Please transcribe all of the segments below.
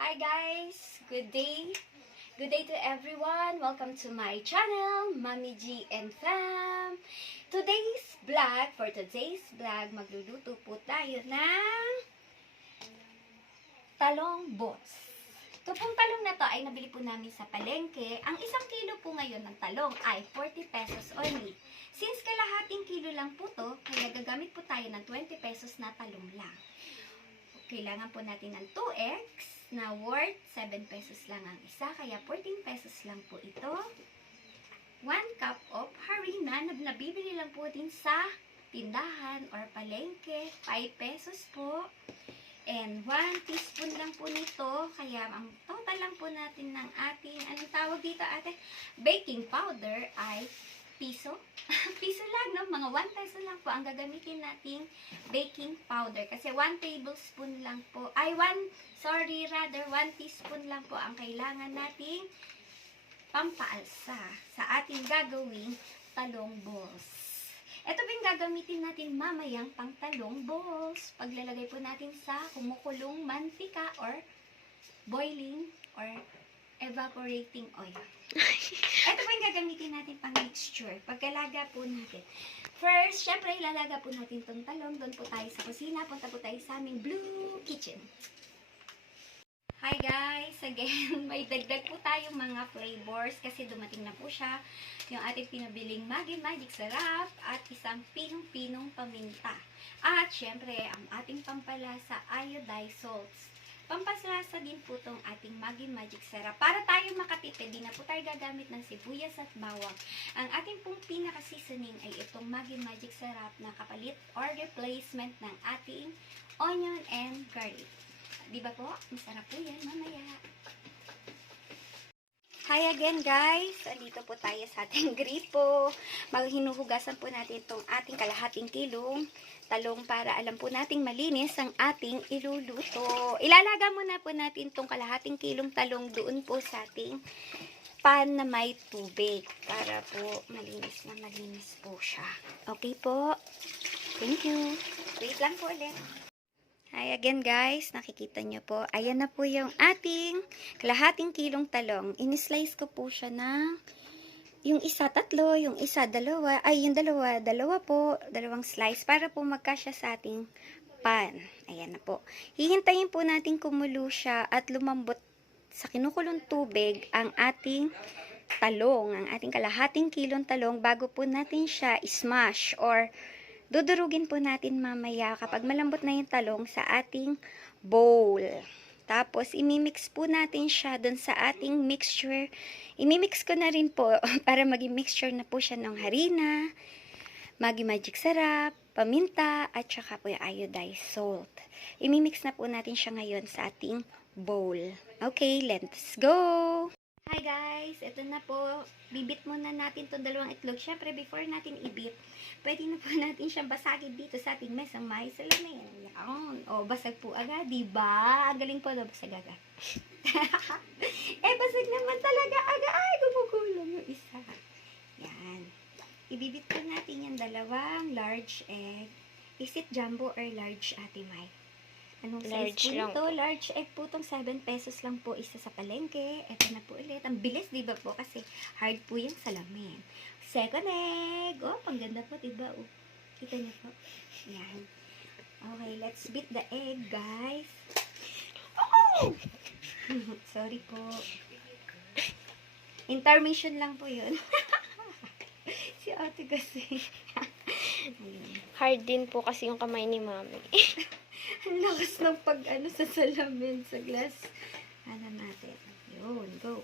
Hi guys! Good day! Good day to everyone! Welcome to my channel, Mami G and Fam! For today's vlog, magluluto po tayo ng talong boss. Ito pong talong na to ay nabili po namin sa palengke. Ang isang kilo po ngayon ng talong ay 40 pesos only. Since kalahating kilo lang po to, kaya gagamit po tayo ng 20 pesos na talong lang. Kailangan po natin ng 2 eggs na worth 7 pesos lang ang isa, kaya 14 pesos lang po ito. 1 cup of harina na nabibili lang po din sa tindahan or palengke, 5 pesos po. And 1 teaspoon lang po nito, kaya ang total lang po natin ng ating, anong tawag dito ate? Baking powder ay piso. Piso lang, no? Mga 1 peso lang po ang gagamitin nating baking powder. Kasi 1 tablespoon lang po, 1 teaspoon lang po ang kailangan nating pampaalsa sa ating gagawing talong balls. Ito po yung gagamitin natin mamayang pang talong balls. Paglalagay po natin sa kumukulong mantika or boiling or evaporating oil. Ito po yung gagamitin natin pang mixture. Pagkalaga po natin. First, syempre, ilalaga po natin itong talong. Doon po tayo sa kusina. Punta po tayo sa aming blue kitchen. Hi guys! Again, may dagdag po tayong mga flavors kasi dumating na po siya. Yung ating pinabiling Maggi Magic Sarap at isang pinong-pinong paminta. At syempre, ang ating pampalasa iodized salts. Pampalasa din po itong ating Maggi Magic Sarap. Para tayo makatipid, di na po tayo gagamit ng sibuyas at bawang. Ang ating pong pinaka-seasoning ay itong Maggi Magic Sarap na kapalit or replacement ng ating onion and garlic. Diba po? Masarap po yan mamaya. Hi again guys! Andito po tayo sa ating gripo. Maghinuhugasan po natin itong ating kalahating kilong talong para alam po nating malinis ang ating iluluto. Ilalaga muna po natin itong kalahating kilong talong doon po sa ating pan na may tubig para po malinis po siya. Okay po? Thank you. Wait lang po ulit. Hi again guys, nakikita nyo po. Ayan na po yung ating kalahating kilong talong. In-slice ko po siya ng yung isa tatlo, yung isa dalawa, yung dalawa po, dalawang slice para po magkasya sa ating pan. Ayan na po. Hihintayin po natin kumulo siya at lumambot sa kinukulong tubig ang ating talong, ang ating kalahating kilong talong bago po natin siya smash or dudurugin po natin mamaya kapag malambot na yung talong sa ating bowl. Tapos, imimix po natin siya dun sa ating mixture. Imimix ko na rin po para maging mixture na po siya ng harina, Maggi Magic Sarap, paminta, at saka po yung iodized salt. Imimix na po natin siya ngayon sa ating bowl. Okay, let's go! Hi guys! Ito na po. Bibit muna natin itong dalawang itlog. Siyempre, before natin ibit, pwede na po natin siyang basagin dito sa ating mesang may salamin. Yan. O, basag po agad. Diba? Ang galing po na basag agad. Basag naman talaga agad. Ay, gumugulang yung isa. Yan. Ibibit po natin yung dalawang large egg. Is it jumbo or large, Ate Mai? Anong Large size po lang ito? po. Large egg po itong 7 pesos lang po isa sa palengke. Ito na po ulit. Ang bilis, diba po? Kasi hard po yung salamin. Second egg. Oh, pangganda po, diba? Oh, kita niyo po. Yan. Okay, let's beat the egg, guys. Oh! Sorry po. Intermission lang po yun. Si ate kasi. Hard din po kasi yung kamay ni Mami. Ang lakas ng pag-ano sa salamin, sa glass. Ano natin? Yun, go.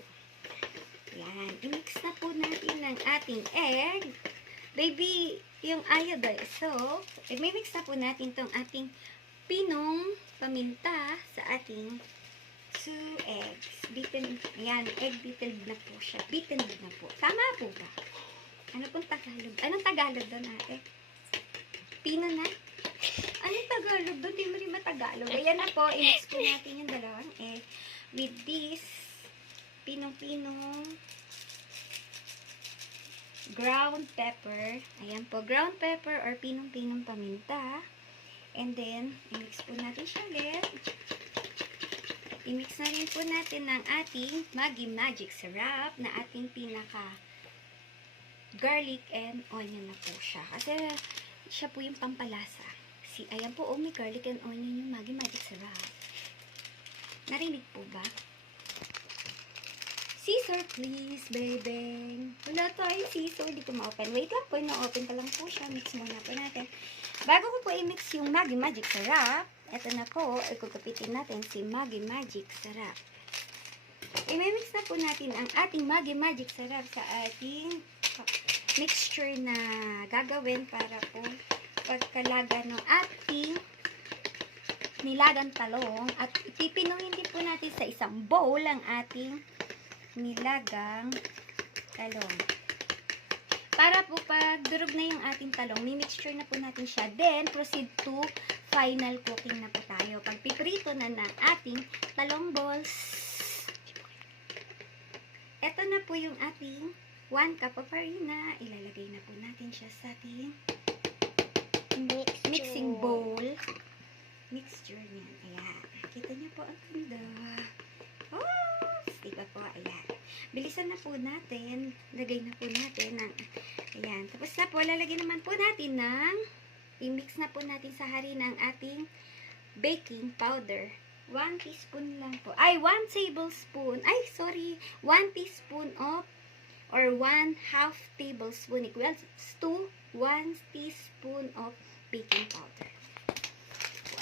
Yan. I-mix na po natin ng ating egg. Baby, yung iodized salt. I-mix na po natin tong ating pinong paminta sa ating 2 eggs. Beaten, yan, egg beaten na po siya. Beaten na po. Tama po ba? Ano pong Tagalog? Anong Tagalog doon ate? Pino na? Anong Tagalog doon? Di mo rin matagalog. Ayan na po, i-mix po natin yung dalawang egg with this pinong-pinong ground pepper. Ayan po, ground pepper or pinong-pinong paminta. And then, i-mix po natin siya ulit. I-mix na rin po natin ng ating Maggi Magic Syrup na ating pinaka garlic and onion na po siya. Kasi siya po yung pampalasa. Ayan po, may garlic and onion yung Maggi Magic Syrup. Narinig po ba? Scissor, please, baby. Wala tayong scissor. Di ko ma-open. Wait lang po. Na-open pa lang po siya. Mix muna po natin. Bago ko po i-mix yung Maggi Magic Syrup, ito na po. Ikukupitin natin si Maggi Magic Syrup. I-mix na po natin ang ating Maggi Magic Syrup sa ating mixture na gagawin para po pagkalaga ng ating nilagang talong. At ipipinuhin din po natin sa isang bowl ang ating nilagang talong. Para po pag durog na yung ating talong, mi-mixture na po natin siya. Then, proceed to final cooking na po tayo. Pag piprito na ng ating talong balls. Ito na po yung ating 1 cup of harina. Ilalagay na po natin siya sa ating mixing bowl. Mixture niyan. Ayan. Kita niyo po ang ganda. Oh! Diba po? Ayan. Bilisan na po natin. Lagay na po natin ng ayan. Tapos na po, lalagay naman po natin ng i-mix na po natin sa harina ang ating baking powder. 1 teaspoon lang po. Ay, 1 tablespoon. Ay, sorry. 1 teaspoon of or 1/2 tablespoon equals to 1 teaspoon of baking powder.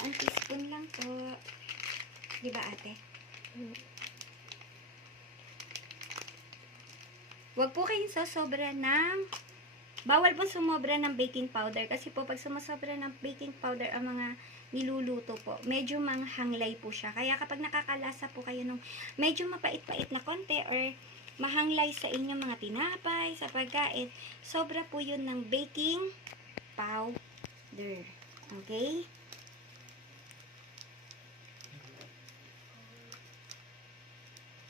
1 teaspoon lang po. Diba, ate? Huwag po kayong sasobra ng bawal po sumobra ng baking powder kasi po pag sumasobra ng baking powder ang mga niluluto po, medyo manghanglay po siya. Kaya kapag nakakalasa po kayo ng medyo mapait-pait na konti or mahanglay sa inyong mga tinapay, sa pagkain, sobra po yun ng baking powder. Okay?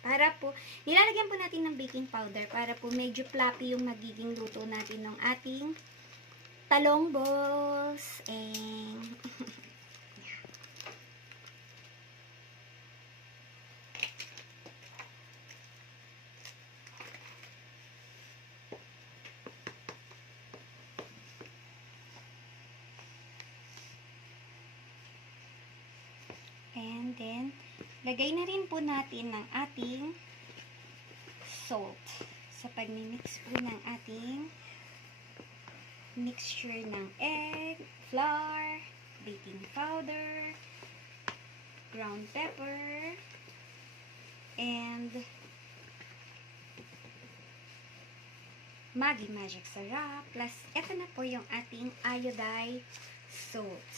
Para po, nilalagyan po natin ng baking powder para po medyo fluffy yung magiging luto natin ng ating talong balls. And then, lagay na rin po natin ng ating salt sa pagmimix po ng ating mixture ng egg, flour, baking powder, ground pepper, and Maggi Magic Syrup. Plus, ito na po yung ating iodized salt.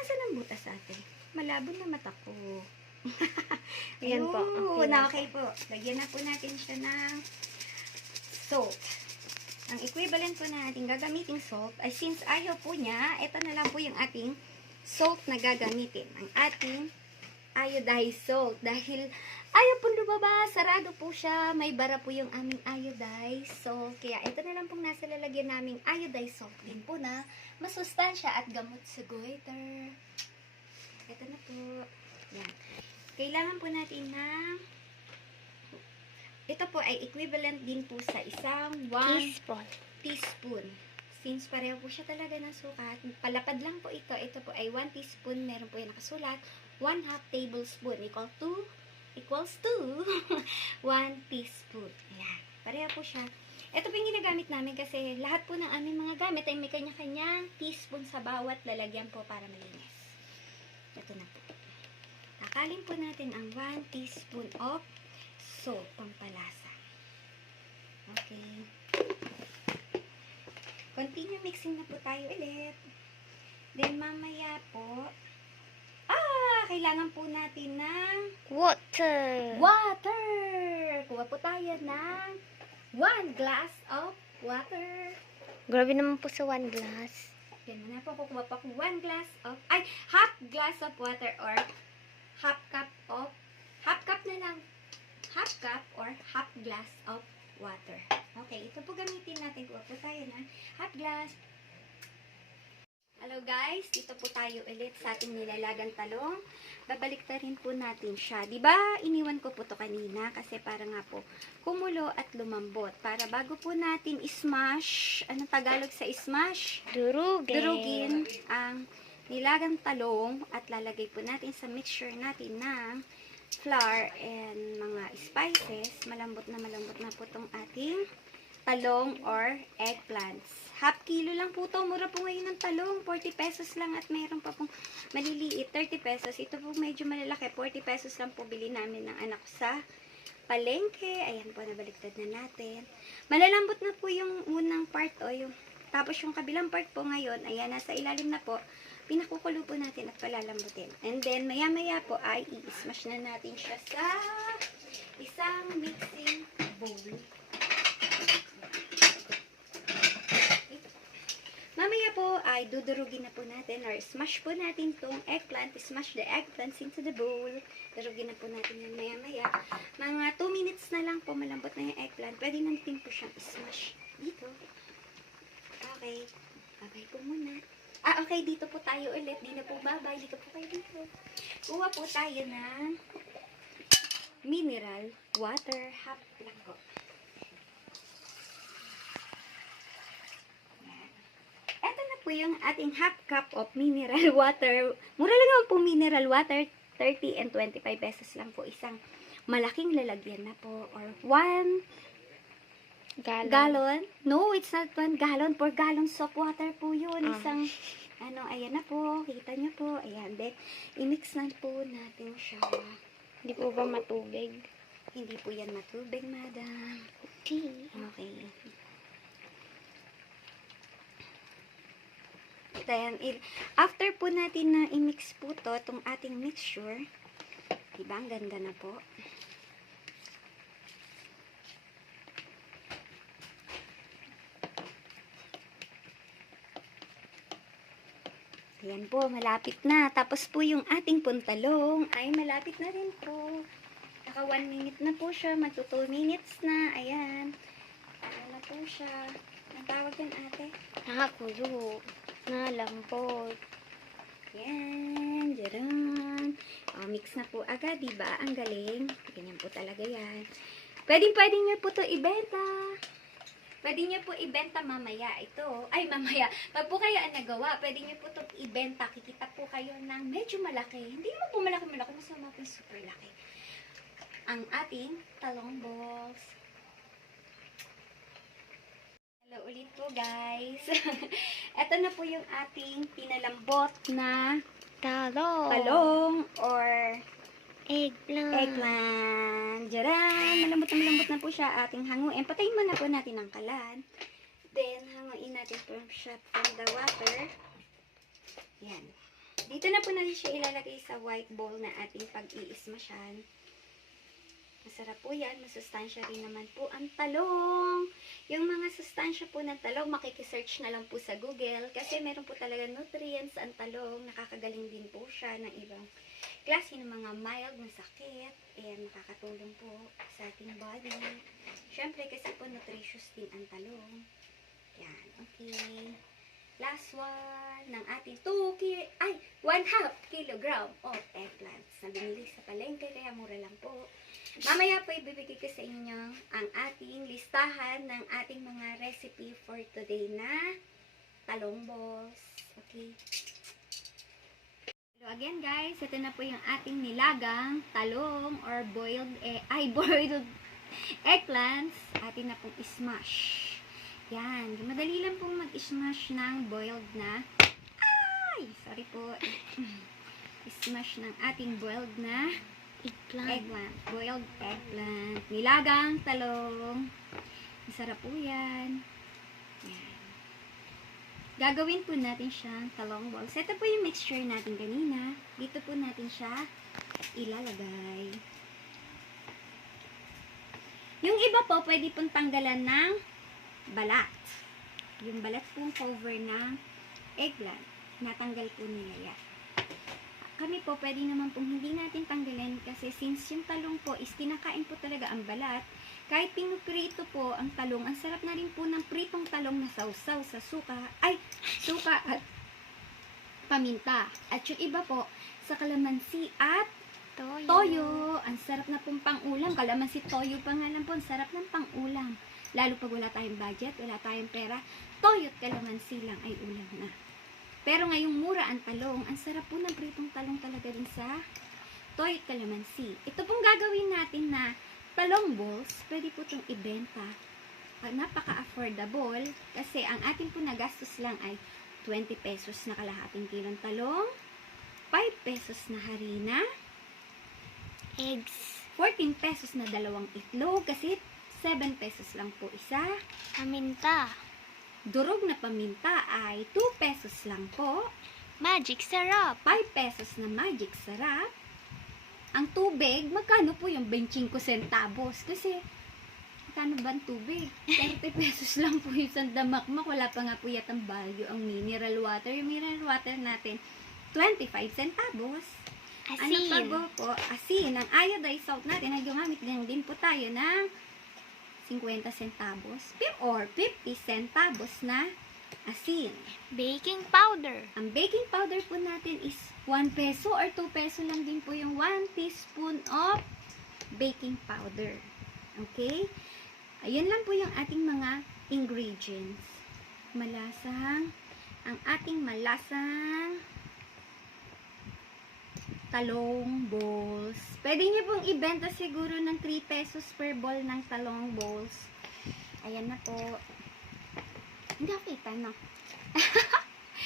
Nasaan ang butas ate? Malabo na mata ko. Ayan po. Okay na, okay po. Lagyan na po natin siya ng salt. Ang equivalent po na ating gagamitin salt ay since ayaw po niya, ito na lang po yung ating salt na gagamitin. Ang ating iodized salt. Dahil ayaw po lumabas, sarado po siya. May bara po yung aming iodized salt. Kaya ito na lang pong nasa lalagyan naming iodized salt din po na masustansya at gamot sa goiter. Ito na po. Yan. Kailangan po natin ng ito po ay equivalent din po sa isang 1 teaspoon. Since pareho po siya talaga ng sukat, palapad lang po ito. Ito po ay 1 teaspoon. Meron po yung nakasulat. 1/2 tablespoon equals to 1 teaspoon. Ayan. Pareho po siya. Ito po yung ginagamit namin kasi lahat po ng aming mga gamit ay may kanya-kanyang teaspoon sa bawat lalagyan po para malinis. Ito na po. Kakalin po natin ang 1 teaspoon of salt, pampalasa. Okay. Continue mixing na po tayo ulit. Then mamaya po, kailangan po natin ng Water. Kuha po tayo ng 1 glass of water. Grabe naman po sa 1 glass. Yan na po, kukuha po ako 1 glass of, half glass of water or half cup na lang. Half cup or half glass of water. Okay, ito po gamitin natin. Kuha po tayo ng half glass. Hello guys, dito po tayo ulit sa ating nilalagang talong. Babalik na rin po natin siya. Diba, iniwan ko po to kanina kasi para nga po kumulo at lumambot. Para bago po natin ismash, anong Tagalog sa ismash? Durugin ang nilagang talong at lalagay po natin sa mixture natin ng flour and mga spices. Malambot na po itong ating talong or eggplants. Half kilo lang po to. Mura po ngayon ng talong. 40 pesos lang at mayroon pa pong maliliit. 30 pesos. Ito po medyo malalaki. 40 pesos lang po bili namin ng anak ko sa palengke. Ayan po, nabaliktad na natin. Malalambot na po yung unang part o yung tapos yung kabilang part po ngayon, ayan, nasa ilalim na po. Pinakukulo po natin at palalambutin. And then, maya-maya po ay i-smash na natin siya sa isang mixing bowl. Mamaya po ay dudurugin na po natin or smash po natin tong eggplant. Smash the eggplants into the bowl. Durugin na po natin yan maya-maya. Mga 2 minutes na lang po malambot na yung eggplant. Pwede natin po siyang smash dito. Okay. Babay po muna. Okay. Dito po tayo ulit. Di na po babay. Dito po kayo dito. Kuha po tayo ng mineral water. Half lang po. Po yung ating half cup of mineral water. Mura lang naman po mineral water. 30 and 25 pesos lang po. Isang malaking lalagyan na po. Or 1 gallon. No, it's not 1 gallon. 4 gallons of water po yun. Isang, ayan na po. Kita nyo po. Ayan. Then, i-mix na po natin siya. Hindi po ba matubig? Hindi po yan matubig, madam. Okay. Ayan, after po natin na i-mix po to, itong ating mixture, diba, ang ganda na po. Ayan po, malapit na. Tapos po yung ating puntalong ay malapit na rin po. Naka 1 minute na po siya, magto 2 minutes na. Ayan. Ayan na po siya. Ang tawag yan, ate? Nakakulo. Lambot. Yan, jaran. Mix na po agad, diba? Ang galing. Ganyan po talaga yan. Pwede nyo po to ibenta. Pwede nyo po ibenta mamaya. Ito, ay mamaya. Pag po kayo ang nagawa, pwede nyo po to ibenta. Kikita po kayo ng medyo malaki. Hindi mo po malaki. Mas naman super laki. Ang ating talong balls. Hello ulit po guys. Ito na po yung ating pinalambot na talong or eggplant. Jaran! Malambot na po siya ating hanguin. Patayin muna po natin ang kalan. Then, hanguin natin po siya from the water. Yan. Dito na po natin siya ilalagay sa white bowl na ating pag-iismasyan. Masarap po yan. Masustansya rin naman po ang talong. Yung mga sustansya po ng talong, makikisearch na lang po sa Google. Kasi meron po talaga nutrients ang talong. Nakakagaling din po siya ng ibang klase ng mga mild na sakit. Ayan, makakatulong po sa ating body. Siyempre, kasi po nutritious din ang talong. Yan, okay. Last one ng ating 1/2 kilogram of eggplants na binili sa palengke. Kaya mura lang po. Mamaya po ibibigay ko sa inyo ang ating listahan ng ating mga recipe for today na talong balls. Okay. So again guys, ito na po yung ating nilagang talong or boiled eggplants. Atin na pong ismash. Yan. Madali lang pong mag-smash ng boiled na sorry po. Smash ng ating boiled na eggplant. Boiled eggplant. Nilagang talong. Masarap po yan. Yan. Gagawin po natin siyang talong balls. Ito po yung mixture natin kanina. Dito po natin siya ilalagay. Yung iba po, pwede pong tanggalan ng balat. Yung balat pong cover ng eggplant. Natanggal po nila yan. Kami po, pwede naman pong hindi natin tanggalin kasi since yung talong po is kinakain po talaga ang balat, kahit pinuprito po ang talong, ang sarap na rin po ng pritong talong na sausaw sa suka at paminta. At yung iba po, sa kalamansi at Toyo. toyo. Ang sarap na pong pang-ulam. Kalamansi toyo pa nga lang po. Ang sarap ng pang-ulam. Lalo pag wala tayong budget, wala tayong pera, toyo at kalamansi lang ay ulam na. Pero ngayong mura ang talong, ang sarap po ng pritong talong talaga din sa toyo at kalamansi. Ito pong gagawin natin na talong balls, pwede po itong ibenta. Napaka-affordable kasi ang ating po nagastos lang ay 20 pesos na kalahating kilong talong, 5 pesos na harina, Eggs. 14 pesos na dalawang itlog kasi 7 pesos lang po isa. Paminta. Durog na paminta ay 2 pesos lang po. Magic syrup. 5 pesos na magic sarap. Ang tubig, magkano po yung 25 centavos? Kasi, magkano ba ang tubig? 30 pesos lang po yung sandamakmak. Wala pa nga po yatang value ang mineral water. Yung mineral water natin, 25 centavos. Ano pa Asin. po? Asin. Ang iodized salt natin, naggamamit din po tayo ng 50 centavos or 50 centavos na asin. Baking powder. Ang baking powder po natin is 1 peso or 2 peso lang din po yung 1 teaspoon of baking powder. Okay? Ayun lang po yung ating mga ingredients. Ang ating malasang talong balls. Pwede nyo pong ibenta siguro ng 3 pesos per ball ng talong balls. Ayan na po. Hindi kita, no?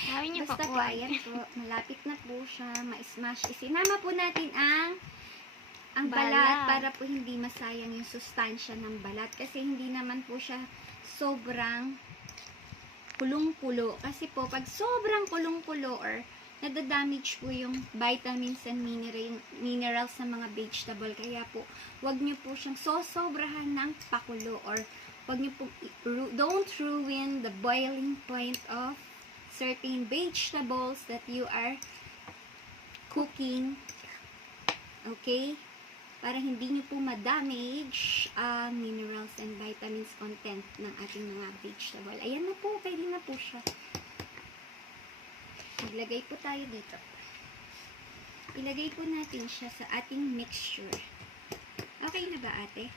Sabi niyo Basta pa po, ayan po. Malapit na po siya. Ma-smash. Isinama po natin ang balat para po hindi masayang yung sustansya ng balat. Kasi hindi naman po siya sobrang kulong-kulo. Kasi po, pag sobrang kulong-kulo or nadadamage po yung vitamins and minerals sa mga vegetable. Kaya po, wag nyo po siyang sosobrahan ng pakulo or wag nyo po, don't ruin the boiling point of certain vegetables that you are cooking. Okay? Para hindi nyo po ma-damage minerals and vitamins content ng ating mga vegetable. Ayan na po, pwede na po siya. Maglagay po tayo dito. Ilagay po natin siya sa ating mixture. Okay na ba, ate?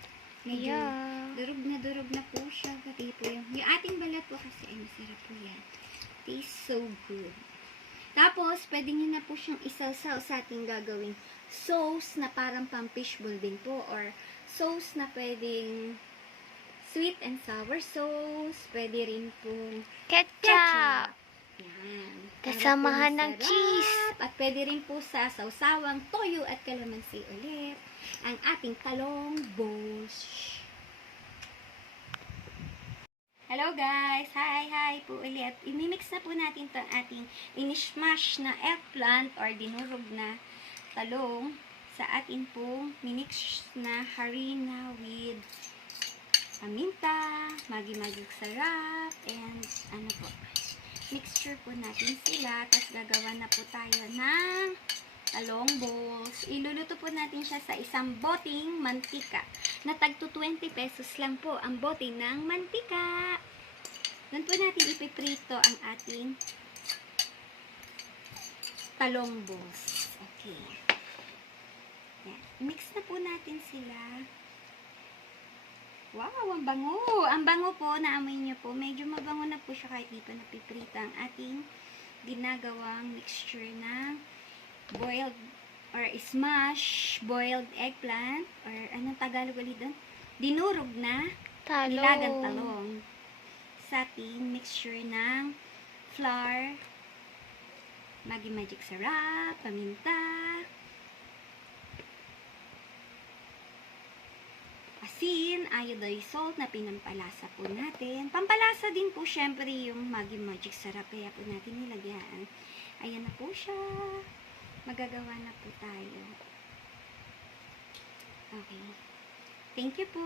Medyo Yeah. durog na po siya. Pati po yung ating balat po kasi ay masarap po yan. Tastes so good. Tapos, pwede nyo na po siyang isasaw sa ating gagawing sauce na parang pang fishbowl din po or sauce na pwedeng sweet and sour sauce. Pwede rin po Ketchup. yan. Kasamahan Para po ng masarap. cheese. At pwede rin po sa sawsawang toyo at kalamansi ulit. Ang ating talong balls. Hello guys! Hi po ulit. Imimix na po natin itong ating in-smash na eggplant or dinurog na talong sa atin pong minix na harina with paminta, magic sarap, and ano po, mixture po natin sila. Tapos gagawa na po tayo ng talong balls. Iluluto po natin siya sa isang boting mantika na tagto 20 pesos lang po ang bote ng mantika. Doon po natin ipiprito ang ating talong balls. Okay. Yan. Mix na po natin sila. Wow, ang bango! Ang bango po, naamoy niyo po. Medyo mabango na po siya kahit di pa napiprita ang ating ginagawang mixture ng boiled or smash boiled eggplant or anong Tagalog ulit doon? Dinurog na nilagang talong sa ating mixture ng flour, magic sarap, paminta, asin, iodized salt na pinampalasa po natin. Pampalasa din po syempre yung magic sarap kaya po natin nilagyan. Ayan na po siya. Magagawa na po tayo. Okay. Thank you po.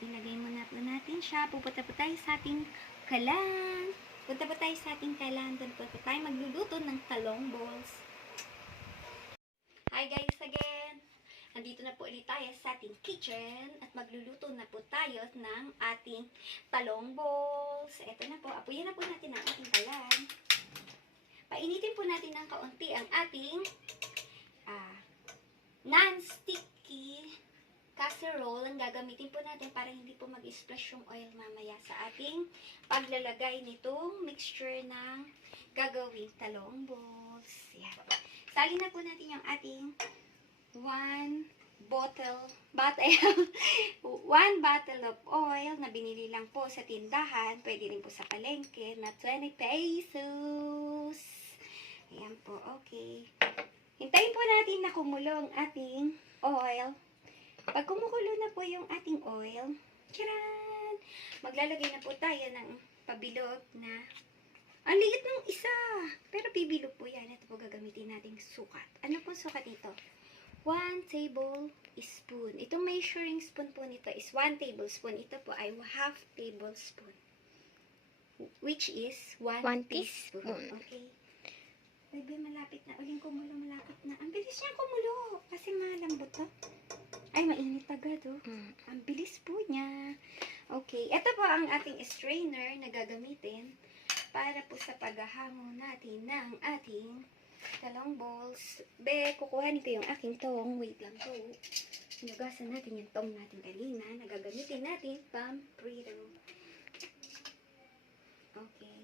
Ilagay muna po natin siya. Pupunta po tayo sa ating kalan. Punta po tayo sa ating kalan. Doon po tayo magluluto ng talong balls. Hi guys again. Nandito na po ulit tayo sa ating kitchen at magluluto na po tayo ng ating talong balls. Ito na po. Apuyin na po natin ang ating kalan. Painitin po natin ng kaunti ang ating non-sticky casserole. Ang gagamitin po natin para hindi po mag-splash yung oil mamaya sa ating paglalagay nitong mixture ng gagawing talong balls. Yan. Salin na po natin yung ating 1 bottle of oil na binili lang po sa tindahan. Pwede rin po sa palengke na 20 pesos. Ayan po, okay. Hintayin po natin na kumulo ang ating oil. Pag kumukulo na po yung ating oil, tcharan! Maglalagay na po tayo ng pabilog na ang liit ng isa. Pero bibilog po yan. Ito po gagamitin nating sukat. Ano po sukat ito? 1 tablespoon. Itong measuring spoon po nito is 1 tablespoon. Ito po ay half tablespoon. Which is 1 teaspoon. Okay. Bebe, malapit na. Uling kumulo, malapit na. Ang bilis niya kumulo. Kasi malambot to. Ay, mainit agad, oh. Ang bilis po niya. Okay. Ito po ang ating strainer na gagamitin para po sa paghahango natin ng ating talong balls. Be, kukuha nito yung aking tong. Wait lang po. Hinugasan natin yung tong natin kanina. Nagagamitin natin pamprito. Okay.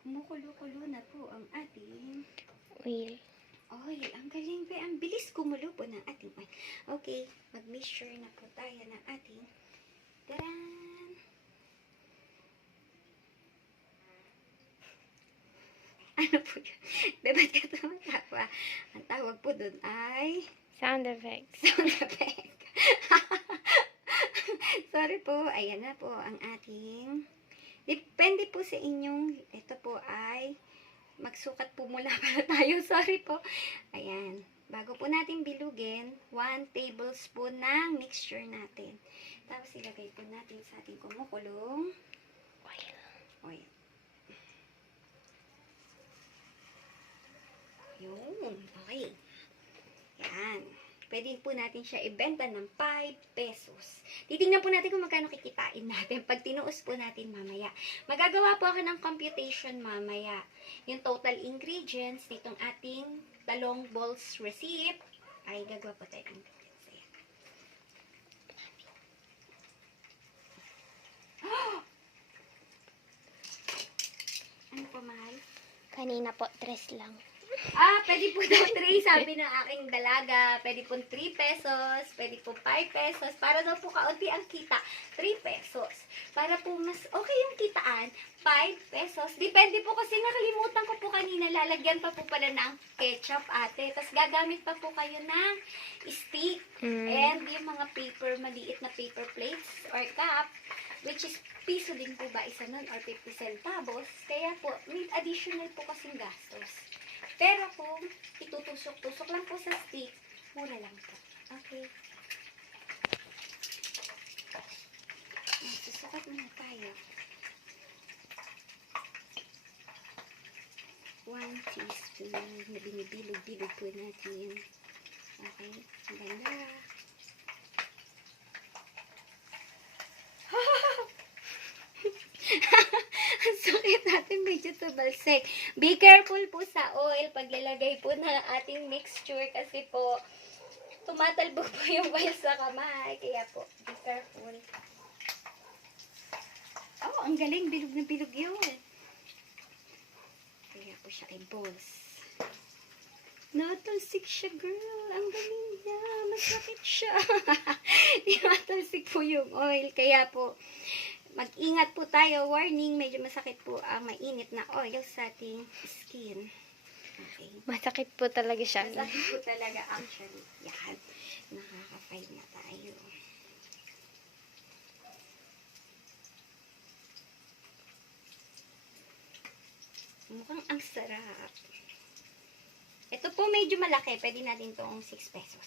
Kumukulo-kulo na po ang ating Oil. oil. Ang galing, be. Ang bilis kumulo po ng ating oil. Okay. Mag-measure na po tayo ng ating taran! Ano po yun? Be, ba't ka tumatawa? Ang tawag po dun ay Sound effects. sound effect. Sorry po. Ayan na po ang ating. Depende po sa inyong. Ito po ay magsukat po mula para tayo. Sorry po. Ayan. Bago po natin bilugin, 1 tablespoon ng mixture natin. Tapos ilagay po natin sa ating kumukulong oil. Yun. Okay. Yan. Pwede po natin siya ibenta ng 5 pesos. Titingnan po natin kung magkano kikitain natin pag tinuos po natin mamaya. Magagawa po ako ng computation mamaya. Yung total ingredients nitong ating talong balls recipe ay gagawa po tayo ng ingredients. Ano po, mahal? Kanina po, 3 lang. Pwede po daw 3, sabi ng aking dalaga. Pwede po 3 pesos, pwede po 5 pesos. Para daw po kaunti ang kita, 3 pesos. Para po mas okay yung kitaan, 5 pesos. Depende po kasi nakalimutan ko po kanina, lalagyan pa po pala ng ketchup, ate. Tapos gagamit pa po kayo ng stick. And yung mga paper, maliit na paper plates or cup, which is piso din po ba isa nun or 50 centavos. Kaya po, may additional po kasing gastos. Pero kung itutusok-tusok lang po sa stick, mura lang po. Okay. Susukat muna tayo. 1 teaspoon na binibilog-bilog po natin. Okay. Ang ganda. Ang sukit natin medyo tubalsik. Be careful po sa oil paglalagay po ng ating mixture kasi po tumatalbog po yung oil sa kamay. Kaya po, be careful. Oh, ang galing. Bilog na bilog yun. Kaya po siya ay balls. Natalsik siya, girl. Ang galing niya. Masakit siya. Di matalsik po yung oil. Kaya po, mag-ingat po tayo. Warning, medyo masakit po ang mainit na oil sa ating skin. Okay. Masakit po talaga siya. Masakit po talaga actually. Yan. Nakaka-5 na tayo. Mukhang ang sarap. Ito po medyo malaki. Pwede natin itong 6 pesos.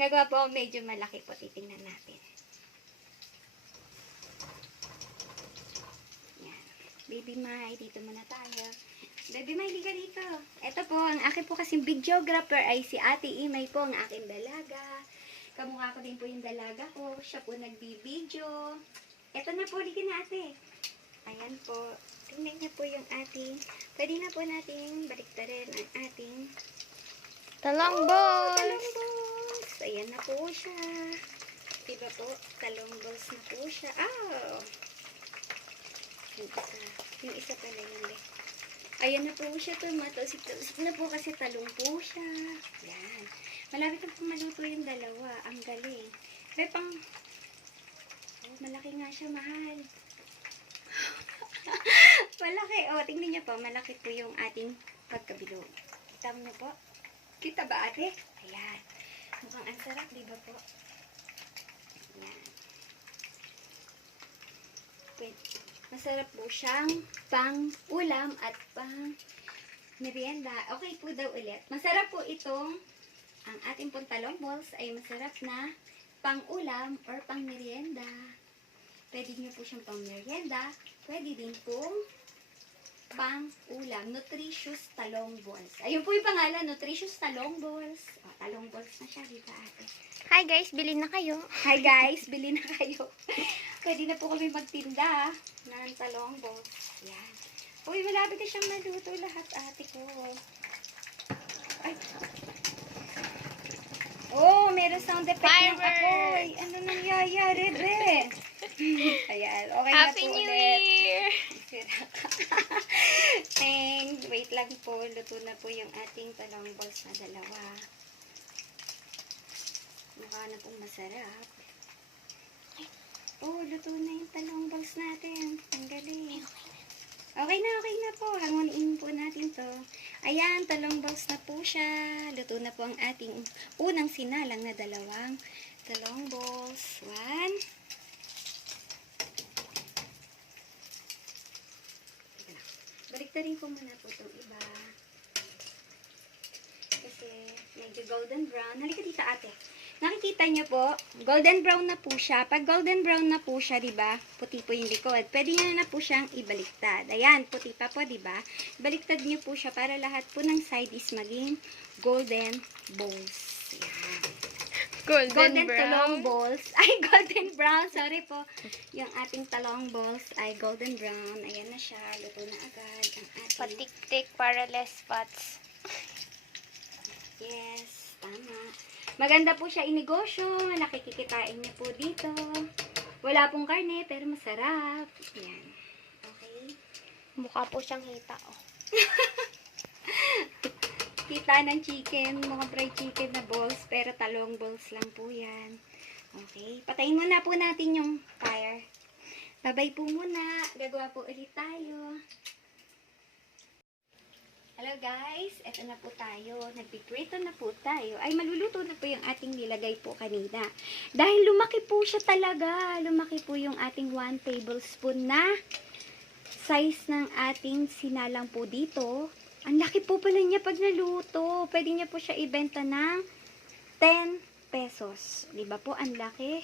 Nagawa po medyo malaki po. Titingnan natin. Yan. Baby Mai, dito muna tayo. Baby Mai, liga dito. Ito po, ang akin po kasing videographer ay si Ate Imay po, ang aking dalaga. Kamukha ko din po yung dalaga ko. Siya po nagbibideo. Ito na po, liga na ate. Ayan po. Tingnan niyo po yung ating, pwede na po natin baliktarin ang ating Talong talong balls! balls. Ayan na po siya. Diba po? Talong balls na po siya. Oh! Yung isa pala yun eh. Ayan na po siya. Tumatalsik na po kasi talong po siya. Yan. Malapit na po maluto yung dalawa. Ang galing. May pang... Oh, malaki nga siya, mahal. Malaki. Oh, tingnan niyo po. Malaki po yung ating pagkabilog. Kita mo po? Kita ba, ate? Ayan. Mukhang ang sarap, di ba po? Ayan. Wait. Masarap po siyang pang-ulam at pang-merienda. Okay po daw ulit. Masarap po itong, ang ating pong talong balls ay masarap na pang-ulam or pang-merienda. Pwede nyo po siyang pang-merienda. Pwede din pong pang-ulam. Nutritious talong balls. Ayun po yung pangalan, nutritious talong balls. O, talong balls na siya, di ba ate? Hi guys, bilhin na kayo. Hi guys, bili na kayo. Pwede na po kami magtinda ng talong balls. Yan. Uy, malapit na siyang maluto lahat, ate ko. Ay. Oh, meron sound effect ng Fireworks! apoy. Ano nangyayari, be? Ayan, okay na Happy po New ulit. Year! And wait lang po, luto na po yung ating talong balls na dalawa. Mukha na pong masarap. Oh, luto na yung talong balls natin. Ang galing. Okay na po. Hangunin po natin to. Ayan, talong balls na po siya. Luto na po ang ating unang sinalang na dalawang talong balls. One. Baliktarin ko muna po itong iba. Kasi medyo golden brown. Halika dito, ate. Nakikita niyo po, golden brown na po siya. Pag golden brown na po siya, 'di ba? Puti po yung likod. Pwede niyo na po siyang ibaliktad. Ayan, puti pa po, 'di ba? Baliktad niyo po siya para lahat po ng side is maging golden balls. Ayan. Golden talong balls. Ay, golden brown. Sorry po. Yung ating talong balls ay golden brown. Ayan na siya. Luto na agad ang ating... Patik-tik para less spots. Yes, tama. Maganda po siya inegosyo. Nakikikitain niya po dito. Wala pong karne, pero masarap. Yan. Okay. Mukha po siyang hita. Oh. Kita ng chicken, mga fried chicken na balls, pero talong balls lang po yan. Okay. Patayin muna po natin yung fire. Babay po muna. Gagawa po ulit tayo. Hello guys, eto na po tayo. Nagpiprito na po tayo. Ay, maluluto na po yung ating nilagay po kanina. Dahil lumaki po siya talaga. Lumaki po yung ating 1 tablespoon na size ng ating sinalang po dito. Ang laki po pala niya pag naluto. Pwede niya po siya ibenta ng 10 pesos. Diba po? Ang laki.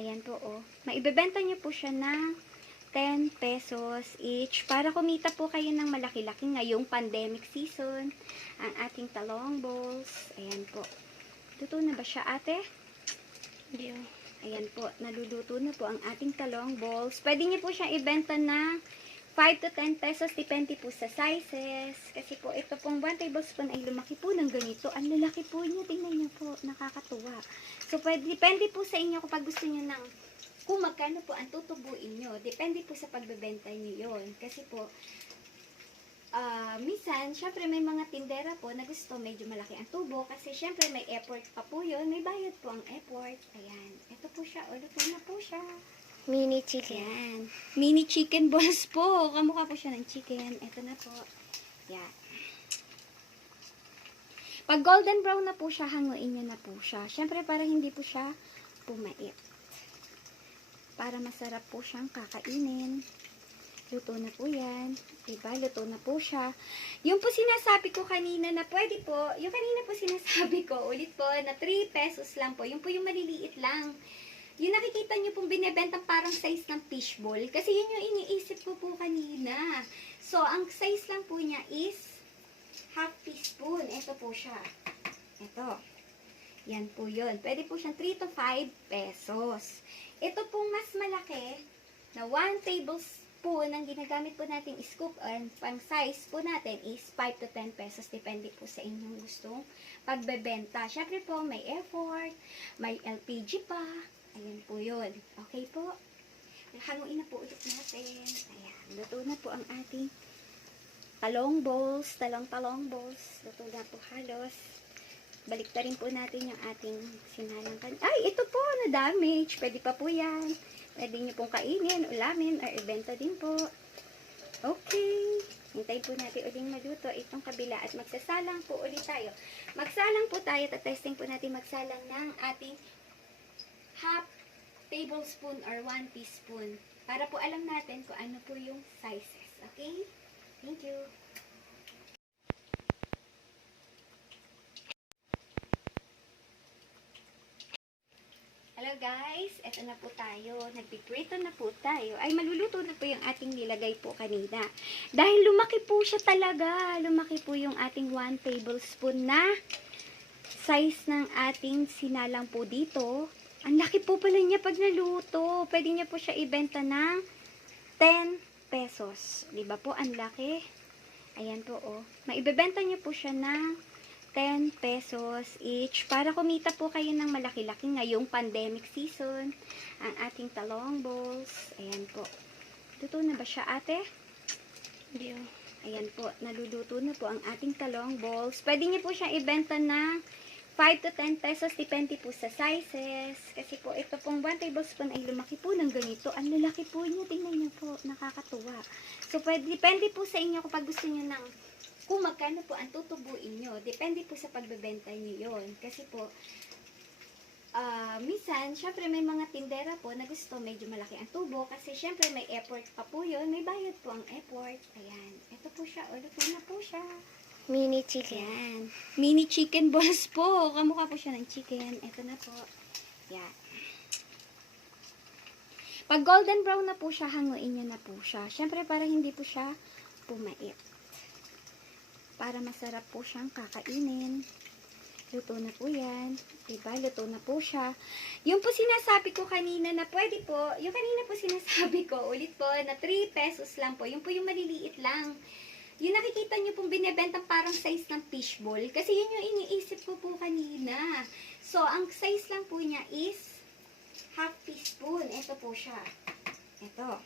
Ayan po, oh. Maibebenta niya po siya ng 10 pesos each para kumita po kayo ng malaki-laki ngayong pandemic season. Ang ating talong balls. Ayan po. Luto na ba siya, ate? Hindi. Ayan po. Naluluto na po ang ating talong balls. Pwede niyo po siyang ibenta ng 5 to 10 pesos. Depende po sa sizes. Kasi po, ito pong 1 tablespoon ay lumaki po ng ganito. Ang lalaki po niya. Tingnan niyo po. Nakakatuwa. So, depende po sa inyo kapag gusto niyo ng kung magkano po ang tutubuin nyo. Depende po sa pagbebenta nyo yun. Kasi po, minsan, syempre may mga tindera po na gusto medyo malaki ang tubo. Kasi syempre may effort pa po yun. May bayad po ang effort. Ayan. Ito po siya. O, luto na po siya. Mini chicken. Ayan. Mini chicken balls po. Kamukha po siya ng chicken. Ito na po. Ayan. Pag golden brown na po siya, hanguin nyo na po siya. Syempre, para hindi po siya pumait. Para masarap po siyang kakainin. Luto na po yan. Diba? Luto na po siya. Yung po sinasabi ko kanina na pwede po, yung kanina po sinasabi ko, ulit po, na 3 pesos lang po. Yung po yung maliliit lang. Yung nakikita nyo pong binibentang parang size ng fishball. Kasi yun yung iniisip ko po kanina. So, ang size lang po niya is half teaspoon. Ito po siya. Ito. Yan po yun. Pwede po siyang 3 to 5 pesos. Ito pong mas malaki na 1 spoon, ang ginagamit po natin scoop, and pang size po natin is 5 to 10 pesos. Depende po sa inyong gustong pagbebenta. Syempre po, may effort, may LPG pa. Ayan po yun. Okay po? Hanguin na po ulit natin. Ayan. Luto na po ang ating talong balls. Talong balls. Luto na po halos. Baliktarin po natin yung ating sinalang kan. Ay, ito po, na-damage. Pwede pa po yan. Pwede nyo pong kainin, ulamin, or ibenta din po. Okay. Hintayin po natin uling maluto itong kabila at magsasalang po ulit tayo. Magsalang po tayo, testing po natin magsalang ng ating half tablespoon or 1 teaspoon. Para po alam natin kung ano po yung sizes. Okay? Thank you. Hello guys, eto na po tayo. Nagpiprito na po tayo. Ay, maluluto na po yung ating nilagay po kanina. Dahil lumaki po siya talaga. Lumaki po yung ating 1 tablespoon na size ng ating sinalang po dito. Ang laki po pala niya pag naluto. Pwede niya po siya ibenta ng 10 pesos. Diba po? Ang laki. Ayan po, oh. Maibebenta niyo po siya ng 10 pesos each para kumita po kayo ng malaki-laki ngayong pandemic season. Ang ating talong balls. Ayan po. Luto na ba siya, ate? Hindi. Ayan po. Naluluto na po ang ating talong balls. Pwede niyo po siya ibenta ng 5 to 10 pesos. Depende po sa sizes. Kasi po, ito pong 1 tablespoon ay lumaki po ng ganito. Ang lalaki po niya. Tingnan niyo po. Nakakatuwa. So, depende po sa inyo kapag gusto niyo ng kung magkano po ang tutubuin nyo. Depende po sa pagbebenta nyo yun. Kasi po, minsan, syempre may mga tindera po na gusto medyo malaki ang tubo. Kasi syempre may effort pa po yun. May bayad po ang effort. Ayan. Ito po siya. Luto na po siya. Mini chicken. Ayan. Mini chicken balls po. Kamukha po siya ng chicken. Ito na po. Ayan. Pag golden brown na po siya, hanguin nyo na po siya. Syempre para hindi po siya pumait. Para masarap po siyang kakainin. Luto na po yan. Diba? Luto na po siya. Yung po sinasabi ko kanina na pwede po, yung kanina po sinasabi ko, ulit po, na 3 pesos lang po. Yung po yung maliliit lang. Yung nakikita nyo pong binibentang parang size ng fishball. Kasi yun yung iniisip ko po kanina. So, ang size lang po niya is half teaspoon. Ito po siya. Ito.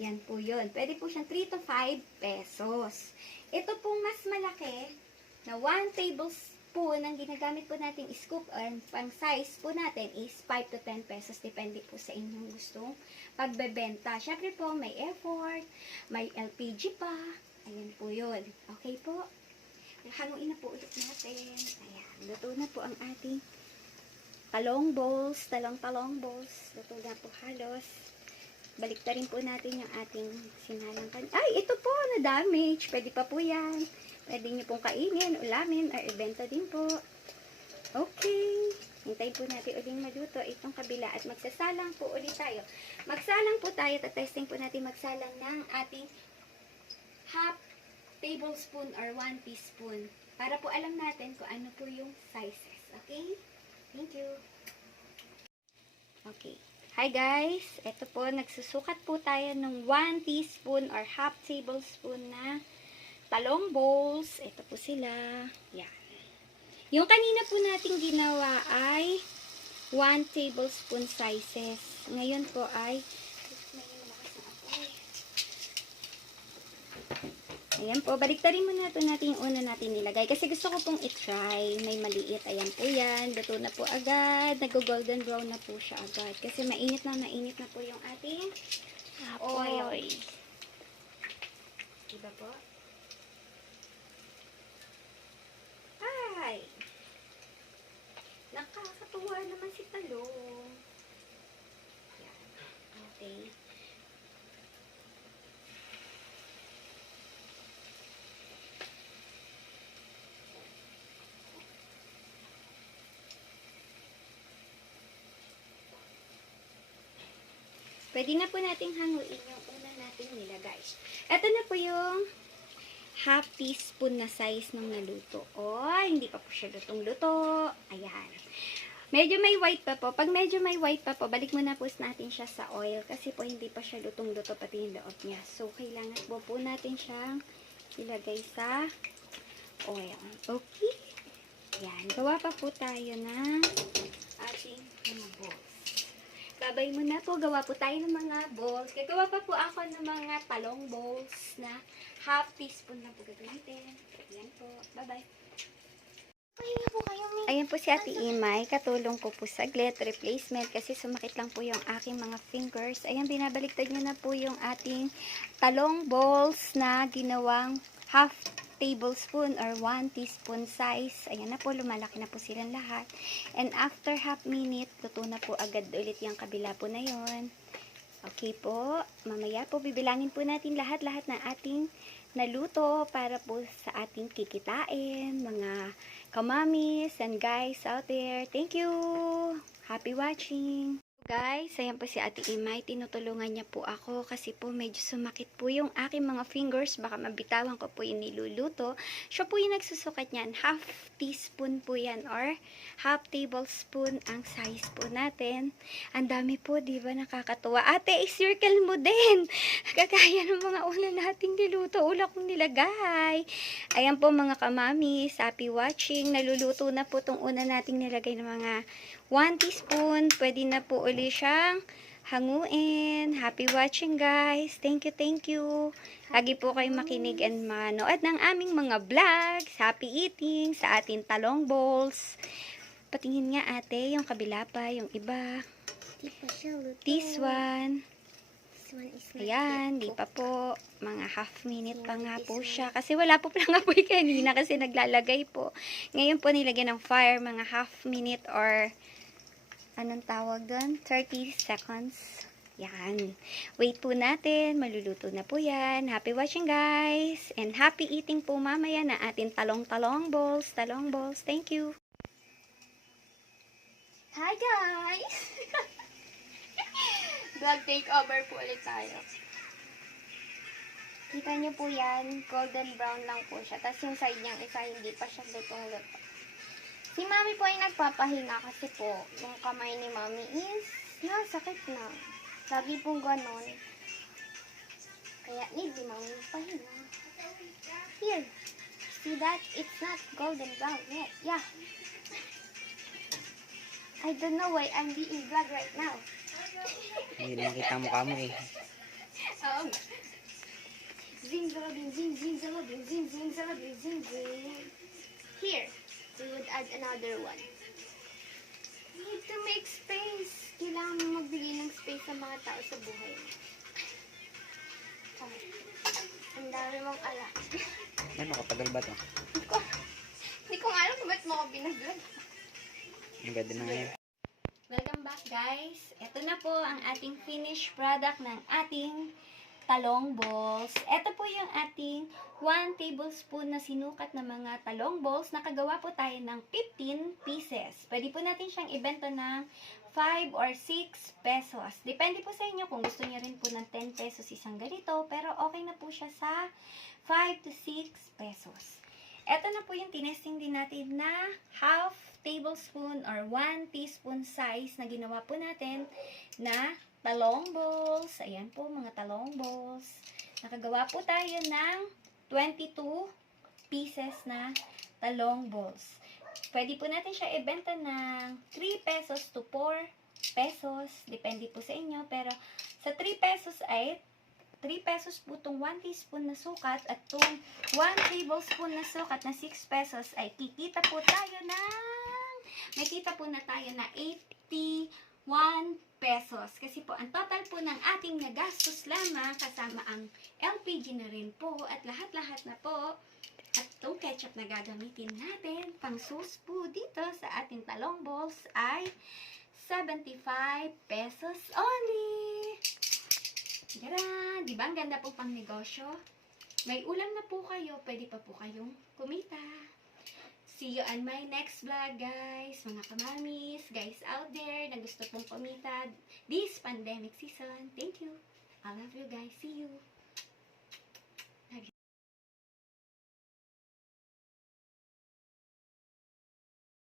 Yan po yun. Pwede po siyang 3 to 5 pesos. Ito pong mas malaki na 1 tablespoon ang ginagamit po natin scoop, and pang size po natin is 5 to 10 pesos. Depende po sa inyong gustong pagbebenta. Syempre po, may effort, may LPG pa. Ayan po yun. Okay po? Hanguin na po ulit natin. Ayan. Luto na po ang ating talong balls. Talong balls. Luto na po halos. Baliktarin po natin yung ating sinalang kan. Ay, ito po, na-damage. Pwede pa po yan. Pwede nyo pong kainin, ulamin, or ibenta din po. Okay. Hintayin po natin uling maluto itong kabila at magsasalang po ulit tayo. Magsalang po tayo, testing po natin magsalang ng ating half tablespoon or 1 teaspoon. Para po alam natin kung ano po yung sizes. Okay? Thank you. Okay. Hi guys, ito po, nagsusukat po tayo ng 1 teaspoon or half tablespoon na talong balls. Ito po sila. Yan. Yung kanina po natin ginawa ay 1 tablespoon sizes. Ngayon po ay ayan po, baliktarin muna ito natin yung una natin nilagay. Kasi gusto ko pong i-try. May maliit. Ayan po yan. Luto na po agad. Nag-golden brown na po siya agad. Kasi mainit na po yung ating oil. Diba po? Ay! Nakakatuwa naman si talong. Yan. Okay. Pwede na po nating hanguin yung una nating nilagay. Ito na po yung half teaspoon na size ng naluto. O, hindi pa po siya lutong-luto. Ayan. Medyo may white pa po. Pag medyo may white pa po, balik muna po natin siya sa oil. Kasi po hindi pa siya lutong-luto pati yung loob niya. So, kailangan po natin siyang ilagay sa oil. Okay? Yan. Gawa pa po tayo ng ating mga balls. Babay muna po. Gawa po tayo ng mga balls. Gagawa pa po ako ng mga talong balls na half teaspoon na po gagamitin. Yan po. Bye-bye. Ayan po si Ate Imay, katulong ko po saglit, replacement, kasi sumakit lang po yung aking mga fingers. Ayan, binabaliktad nyo na po yung ating talong balls na ginawang half tablespoon or 1 teaspoon size. Ayan na po, lumalaki na po silang lahat. And after half minute, luto na po agad ulit yung kabila po na yon. Okay po, mamaya po bibilangin po natin lahat-lahat ng ating naluto para po sa ating kikitain, mga kamamis and guys out there. Thank you! Happy watching! Guys, ayan po si Ate Imay. Tinutulungan niya po ako kasi po medyo sumakit po yung aking mga fingers. Baka mabitawan ko po yung niluluto. Siya po yung nagsusukat niyan. Half teaspoon po yan or half tablespoon ang size po natin. Ang dami po, di ba? Nakakatuwa. Ate, i-circle mo din. Kagaya ng mga una nating niluto. Ula kong nilagay. Ayan po mga kamamis. Happy watching. Naluluto na po itong una nating nilagay ng mga 1 teaspoon. Pwede na po uli siyang hanguin. Happy watching guys. Thank you, thank you. Lagi po kayo makinig and manood ng aming mga vlogs. Happy eating sa ating talong balls. Patingin nga ate, yung kabila pa, yung iba. This one. Ayan, di pa po. Mga half minute pa nga po siya. Kasi wala po pala nga po yung kanina kasi naglalagay po. Ngayon po nilagyan ng fire mga half minute or anong tawag doon? 30 seconds. Yan. Wait po natin. Maluluto na po yan. Happy watching guys. And happy eating po mamaya na ating talong-talong balls. Talong balls. Thank you. Hi guys! Vlog takeover po ulit tayo. Kita niyo po yan. Golden brown lang po siya. Tapos yung side niyang isa hindi pa siya lutong-luto. Si Mami po ay nagpapahinga kasi po yung kamay ni Mami is sakit na. Lagi pong ganon. Kaya need ni Mami pahinga. Here. See that? It's not golden brown yet. Yeah. I don't know why I'm being vlog right now. Hindi naman kita mukha mo eh. Oo. Zing zalabing zing zing zalabing zing zing zalabing zing zing. Here. We would add another one. We need to make space. Kailangan mo magbigay ng space sa mga tao sa buhay. Oh. Ang dami mong ala. Ano, katagal ba to? Hindi ko nga alam kung ba't mo ako binaglag. Ang ganda na ngayon. Welcome back guys. Ito na po ang ating finished product ng ating talong balls. Ito po yung ating 1 tablespoon na sinukat na mga talong balls. Nakagawa po tayo ng 15 pieces. Pwede po natin siyang ibenta ng 5 or 6 pesos. Depende po sa inyo kung gusto niyo rin po ng 10 pesos isang ganito. Pero okay na po siya sa 5 to 6 pesos. Ito na po yung tinesting din natin na half tablespoon or 1 teaspoon size na ginawa po natin na talong balls. Ayan po, mga talong balls. Nakagawa po tayo ng 22 pieces na talong balls. Pwede po natin siya ibenta ng 3 pesos to 4 pesos. Depende po sa inyo. Pero sa 3 pesos ay 3 pesos po itong 1 teaspoon na sukat at itong 1 tablespoon na sukat na 6 pesos ay kikita po tayo ng may kita po na tayo na 81 pesos. Kasi po, ang total po ng ating nagastos lamang kasama ang LPG na rin po at lahat-lahat na po. At itong ketchup na gagamitin natin pang sauce po dito sa ating talong balls ay 75 pesos only. Tara! Di ba ang ganda po pang negosyo? May ulam na po kayo, pwede pa po kayong kumita. See you on my next vlog, guys. Mga kamamis, guys out there na gusto pong kumita this pandemic season. Thank you. I love you guys. See you.